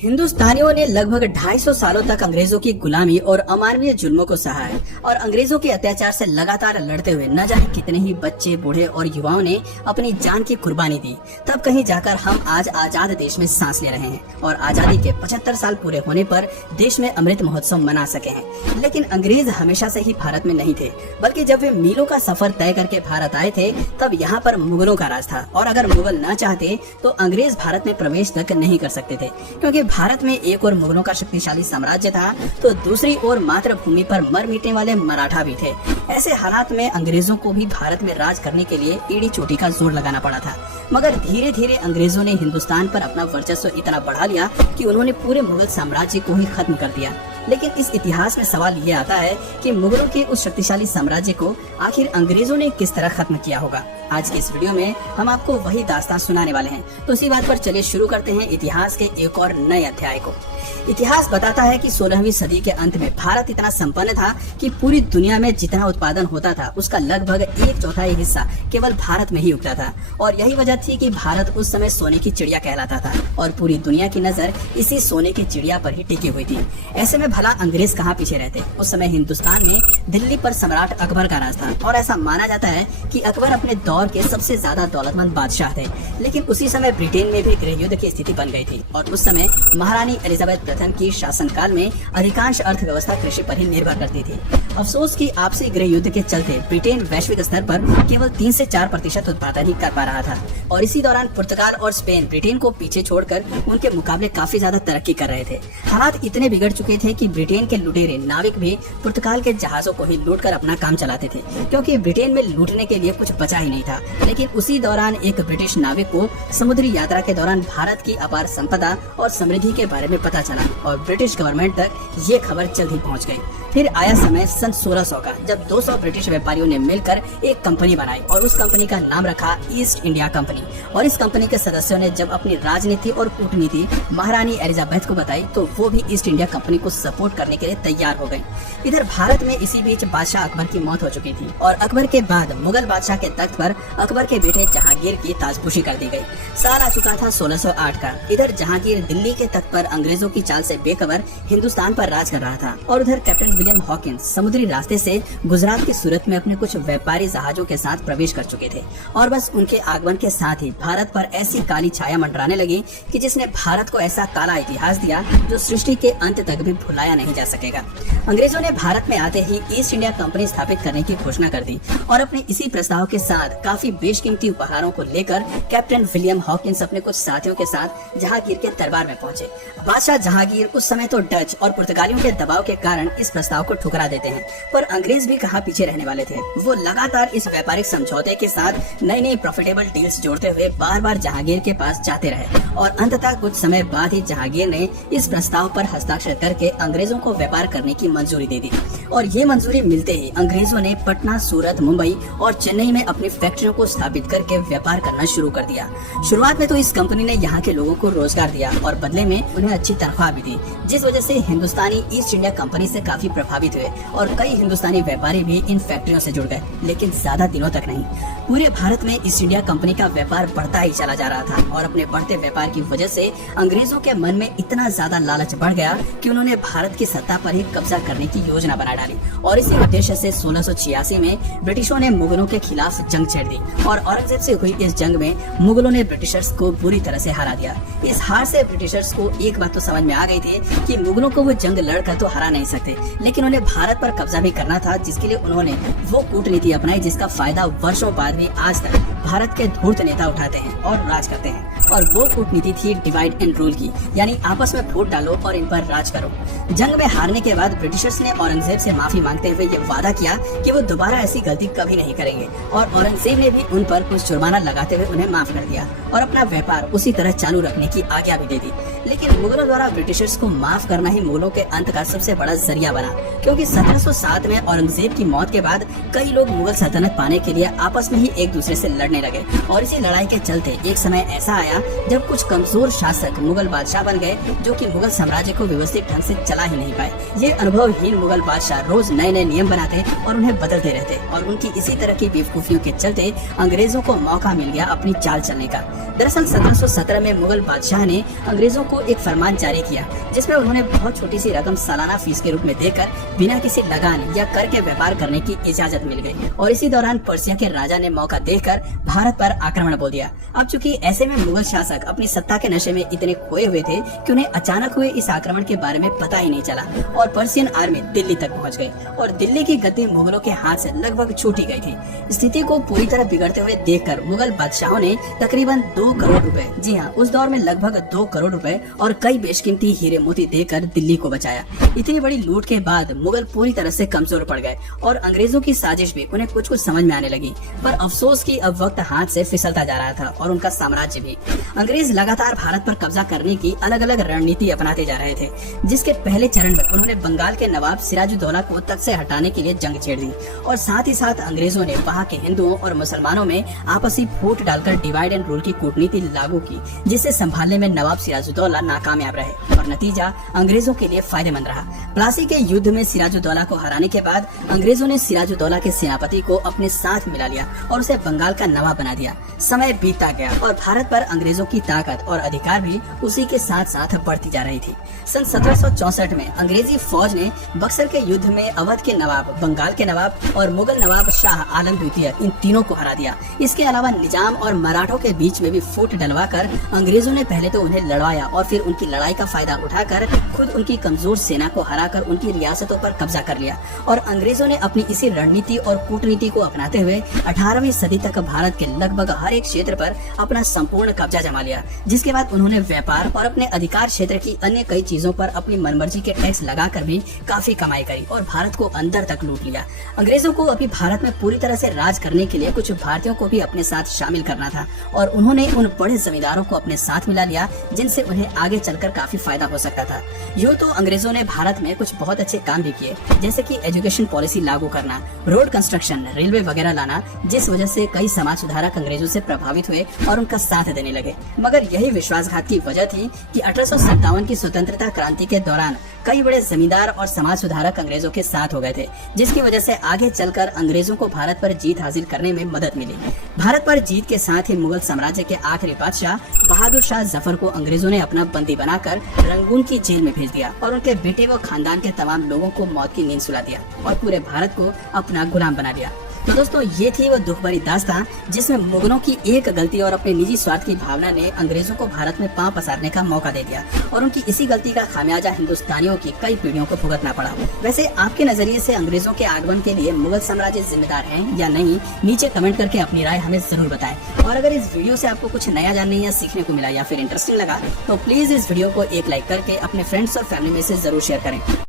हिंदुस्तानियों ने लगभग 250 सालों तक अंग्रेजों की गुलामी और अमानवीय जुल्मों को सहा है और अंग्रेजों के अत्याचार से लगातार लड़ते हुए न जाने कितने ही बच्चे, बूढ़े और युवाओं ने अपनी जान की कुर्बानी दी। तब कहीं जाकर हम आज आजाद देश में सांस ले रहे हैं और आजादी के 75 साल पूरे होने पर देश में अमृत महोत्सव मना सके हैं। लेकिन अंग्रेज हमेशा से ही भारत में नहीं थे, बल्कि जब वे मीलों का सफर तय करके भारत आए थे तब यहाँ पर मुगलों का राज था और अगर मुगल न चाहते तो अंग्रेज भारत में प्रवेश तक नहीं कर सकते थे, क्योंकि भारत में एक और मुगलों का शक्तिशाली साम्राज्य था तो दूसरी ओर मातृभूमि पर मर मिटने वाले मराठा भी थे। ऐसे हालात में अंग्रेजों को भी भारत में राज करने के लिए एड़ी चोटी का जोर लगाना पड़ा था। मगर धीरे धीरे अंग्रेजों ने हिंदुस्तान पर अपना वर्चस्व इतना बढ़ा लिया कि उन्होंने पूरे मुगल साम्राज्य को ही खत्म कर दिया। लेकिन इस इतिहास में सवाल ये आता है कि मुगलों के उस शक्तिशाली साम्राज्य को आखिर अंग्रेजों ने किस तरह खत्म किया होगा। आज के इस वीडियो में हम आपको वही दास्तान सुनाने वाले हैं। तो इसी बात पर चलिए शुरू करते हैं इतिहास के एक और नए अध्याय को। इतिहास बताता है कि 16वीं सदी के अंत में भारत इतना संपन्न था कि पूरी दुनिया में जितना उत्पादन होता था उसका लगभग 1/4 हिस्सा केवल भारत में ही उगता था। और यही वजह थी कि भारत उस समय सोने की चिड़िया कहलाता था और पूरी दुनिया की नजर इसी सोने की चिड़िया पर ही टिकी हुई थी। ऐसे में भला अंग्रेज कहाँ पीछे रहते। उस समय हिंदुस्तान में दिल्ली पर सम्राट अकबर का राज था और ऐसा माना जाता है कि अकबर अपने दौर के सबसे ज्यादा दौलतमंद बादशाह थे। लेकिन उसी समय ब्रिटेन में भी गृह युद्ध की स्थिति बन गई थी और उस समय महारानी एलिजाबेथ प्रथम की शासनकाल में अधिकांश अर्थव्यवस्था कृषि पर ही निर्भर करती थी। अफसोस कि आपसी गृह युद्ध के चलते ब्रिटेन वैश्विक स्तर पर केवल 3 से 4% उत्पादन ही कर पा रहा था और इसी दौरान पुर्तगाल और स्पेन ब्रिटेन को पीछे छोड़कर उनके मुकाबले काफी ज्यादा तरक्की कर रहे थे। हालात इतने बिगड़ चुके थे कि ब्रिटेन के लुटेरे नाविक भी पुर्तगाल के जहाजों को ही लूट कर अपना काम चलाते थे, क्योंकि ब्रिटेन में लूटने के लिए कुछ बचा ही नहीं था। लेकिन उसी दौरान एक ब्रिटिश नाविक को समुद्री यात्रा के दौरान भारत की अपार संपदा और समृद्धि के बारे में पता चला और ब्रिटिश गवर्नमेंट तक ये खबर जल्द ही पहुंच गई। फिर आया समय सन 1600 का, जब 200 ब्रिटिश व्यापारियों ने मिलकर एक कंपनी बनाई और उस कंपनी का नाम रखा ईस्ट इंडिया कंपनी। और इस कंपनी के सदस्यों ने जब अपनी राजनीति और कूटनीति महारानी एलिजाबेथ को बताई तो वो भी ईस्ट इंडिया कंपनी को सपोर्ट करने के लिए तैयार हो गयी। इधर भारत में इसी बीच बादशाह अकबर की मौत हो चुकी थी और अकबर के बाद मुगल बादशाह के तख्त पर अकबर के बेटे जहांगीर की ताजपोशी कर दी गई। साल आ चुका था 1608 का। इधर जहांगीर दिल्ली के तख्त पर अंग्रेजों की चाल से बेखबर हिंदुस्तान पर राज कर रहा था और उधर कैप्टन विलियम हॉकिंस समुद्री रास्ते से गुजरात की सूरत में अपने कुछ व्यापारी जहाजों के साथ प्रवेश कर चुके थे और बस उनके आगमन के साथ ही भारत पर ऐसी काली छाया मंडराने लगी कि जिसने भारत को ऐसा काला इतिहास दिया जो सृष्टि के अंत तक भी भुलाया नहीं जा सकेगा। अंग्रेजों ने भारत में आते ही ईस्ट इंडिया कंपनी स्थापित करने की घोषणा कर दी और अपने इसी प्रस्ताव के साथ काफी बेशकीमती उपहारों को लेकर कैप्टन विलियम हॉकिंस अपने कुछ साथियों के साथ जहांगीर के दरबार में पहुंचे। बादशाह जहांगीर उस समय तो डच और पुर्तगालियों के दबाव के कारण इस प्रस्ताव को ठुकरा देते हैं, पर अंग्रेज भी कहाँ पीछे रहने वाले थे। वो लगातार इस व्यापारिक समझौते के साथ नई नई प्रॉफिटेबल डील्स जोड़ते हुए बार बार जहांगीर के पास जाते रहे और अंततः कुछ समय बाद ही जहांगीर ने इस प्रस्ताव पर हस्ताक्षर करके अंग्रेजों को व्यापार करने की मंजूरी दे दी। और ये मंजूरी मिलते ही अंग्रेजों ने पटना, सूरत, मुंबई और चेन्नई में अपनी फैक्ट्रियों को स्थापित करके व्यापार करना शुरू कर दिया। शुरुआत में तो इस कंपनी ने यहाँ के लोगों को रोजगार दिया और बदले में उन्हें अच्छी तनख्वाह भी दी, जिस वजह से हिंदुस्तानी ईस्ट इंडिया कंपनी से काफी प्रभावित हुए और कई हिंदुस्तानी व्यापारी भी इन फैक्ट्रियों से जुड़ गए। लेकिन ज्यादा दिनों तक नहीं। पूरे भारत में ईस्ट इंडिया कंपनी का व्यापार बढ़ता ही चला जा रहा था और अपने बढ़ते व्यापार की वजह से अंग्रेजों के मन में इतना ज्यादा लालच बढ़ गया कि उन्होंने भारत की सत्ता पर ही कब्जा करने की योजना बना डाली और इसी उद्देश्य से 1686 में ब्रिटिशों ने मुगलों के खिलाफ जंग छेड़ दी और औरंगजेब से हुई इस जंग में मुगलों ने ब्रिटिशर्स को बुरी तरह से हरा दिया। इस हार से ब्रिटिशर्स को एक बात तो समझ में आ गई थी कि मुगलों को वो जंग लड़कर तो हरा नहीं सकते, लेकिन उन्हें भारत पर कब्जा भी करना था, जिसके लिए उन्होंने वो कूटनीति अपनाई जिसका फायदा वर्षों बाद भी आज तक भारत के धूर्त नेता उठाते हैं और राज करते हैं। और वो कूटनीति थी डिवाइड एंड रूल की, यानी आपस में फूट डालो और इन पर राज करो। जंग में हारने के बाद ब्रिटिशर्स ने औरंगजेब से माफी मांगते हुए ये वादा किया कि वो दोबारा ऐसी गलती कभी नहीं करेंगे और औरंगजेब ने भी उन पर कुछ जुर्माना लगाते हुए उन्हें माफ कर दिया और अपना व्यापार उसी तरह चालू रखने की आज्ञा भी दे दी। लेकिन मुगलों द्वारा ब्रिटिशर्स को माफ करना ही मुगलों के अंत का सबसे बड़ा जरिया बना, क्योंकि 1707 में औरंगजेब की मौत के बाद कई लोग मुगल सल्तनत पाने के लिए आपस में ही एक दूसरे से लड़ने लगे और इसी लड़ाई के चलते एक समय ऐसा आया जब कुछ कमजोर शासक मुगल बादशाह बन गए जो कि मुगल साम्राज्य को व्यवस्थित ढंग से चला ही नहीं पाए। ये अनुभवहीन मुगल बादशाह रोज नए नए नियम बनाते और उन्हें बदलते रहते और उनकी इसी तरह की बेवकूफियों के चलते अंग्रेजों को मौका मिल गया अपनी चाल चलने का। दरअसल 1717 में मुगल बादशाह ने अंग्रेजों को एक फरमान जारी किया, जिसमें उन्होंने बहुत छोटी सी रकम सालाना फीस के रूप में देकर बिना किसी लगान या कर के व्यापार करने की इजाजत मिल गई। और इसी दौरान पर्सिया के राजा ने मौका देखकर भारत पर आक्रमण बोल दिया। अब चूंकि ऐसे में मुगल शासक अपनी सत्ता के नशे में इतने खोए हुए थे कि उन्हें अचानक हुए इस आक्रमण के बारे में पता ही नहीं चला और पर्शियन आर्मी दिल्ली तक पहुंच गई और दिल्ली की गद्दी मुगलों के हाथ से लगभग छूट ही गई थी। स्थिति को पूरी तरह बिगड़ते हुए देखकर मुगल बादशाहों ने तकरीबन 2 करोड़ रुपए, जी हाँ, उस दौर में लगभग 2 करोड़ रुपए और कई बेशकीमती हीरे मोती देकर दिल्ली को बचाया। इतनी बड़ी लूट के बाद मुगल पूरी तरह से कमजोर पड़ गए और अंग्रेजों की साजिश भी उन्हें कुछ कुछ समझ में आने लगी। पर अफसोस कि अब वक्त हाथ से फिसलता जा रहा था और उनका साम्राज्य भी। अंग्रेज लगातार भारत पर कब्जा करने की अलग अलग रणनीति अपनाते जा रहे थे, जिसके पहले चरण में उन्होंने बंगाल के नवाब सिराजुद्दौला को तख्त से हटाने के लिए जंग छेड़ दी और साथ ही साथ अंग्रेजों ने वहाँ के हिंदुओं और मुसलमानों में आपसी फूट डालकर डिवाइड एंड रूल की कूटनीति लागू की, जिसे संभालने में नवाब सिराजुद्दौला नाकामयाब रहे और नतीजा अंग्रेजों के लिए फायदेमंद रहा। प्लासी के युद्ध में सिराजुद्दौला को हराने के बाद अंग्रेजों ने सिराजुद्दौला के सेनापति को अपने साथ मिला लिया और उसे बंगाल का नवाब बना दिया। समय बीतता गया और भारत पर अंग्रेजों की ताकत और अधिकार भी उसी के साथ साथ बढ़ती जा रही थी। सन 1764 में अंग्रेजी फौज ने बक्सर के युद्ध में अवध के नवाब, बंगाल के नवाब और मुगल नवाब शाह आलम द्वितीय, इन तीनों को हरा दिया। इसके अलावा निजाम और मराठों के बीच में भी फूट डलवाकर अंग्रेजों ने पहले तो उन्हें लड़वाया और फिर उनकी लड़ाई का फायदा उठाकर खुद उनकी कमजोर सेना को हराकर उनकी रियासतों पर कब्जा कर लिया। और अंग्रेजों ने अपनी इसी रणनीति और कूटनीति को अपनाते हुए 18वीं सदी तक भारत के लगभग हर एक क्षेत्र पर अपना संपूर्ण कब्जा जमा लिया, जिसके बाद उन्होंने व्यापार और अपने अधिकार क्षेत्र की अन्य कई चीजों पर अपनी मनमर्जी के टैक्स लगाकर भी काफी कमाई करी और भारत को अंदर तक लूट लिया। अंग्रेजों को अभी भारत में पूरी तरह से राज करने के लिए कुछ भारतीयों को भी अपने साथ शामिल करना था और उन्होंने उन बड़े जमींदारों को अपने साथ मिला लिया, जिनसे उन्हें आगे चलकर काफी फायदा हो सकता था। यूँ तो अंग्रेजों ने भारत में कुछ बहुत अच्छे काम भी किए, जैसे कि एजुकेशन पॉलिसी लागू करना, रोड कंस्ट्रक्शन, रेलवे वगैरह लाना, जिस वजह से कई समाज सुधारक अंग्रेजों से प्रभावित हुए और उनका साथ देने लगे। मगर यही विश्वासघात की वजह थी कि 1857 की स्वतंत्रता क्रांति के दौरान कई बड़े जमींदार और समाज सुधारक अंग्रेजों के साथ हो गए थे, जिसकी वजह से आगे चलकर अंग्रेजों को भारत पर जीत हासिल करने में मदद मिली। भारत पर जीत के साथ ही मुगल साम्राज्य के आखिरी बादशाह बहादुर शाह जफर को अंग्रेजों ने अपना बंदी बनाकर रंगून की जेल में भेज दिया और उनके बेटे व खानदान के तमाम लोगों को मौत की नींद सुला दिया और पूरे भारत को अपना गुलाम बना दिया। तो दोस्तों, ये थी वो दुख भरी दास्तान जिसमें मुगलों की एक गलती और अपने निजी स्वार्थ की भावना ने अंग्रेजों को भारत में पांव पसारने का मौका दे दिया और उनकी इसी गलती का खामियाजा हिंदुस्तानियों की कई पीढ़ियों को भुगतना पड़ा। वैसे आपके नजरिए से अंग्रेजों के आगमन के लिए मुगल साम्राज्य जिम्मेदार है या नहीं, नीचे कमेंट करके अपनी राय हमें जरूर बताएं। और अगर इस वीडियो से आपको कुछ नया जानने या सीखने को मिला या फिर इंटरेस्टिंग लगा तो प्लीज इस वीडियो को एक लाइक करके अपने फ्रेंड्स और फैमिली में से जरूर शेयर करें।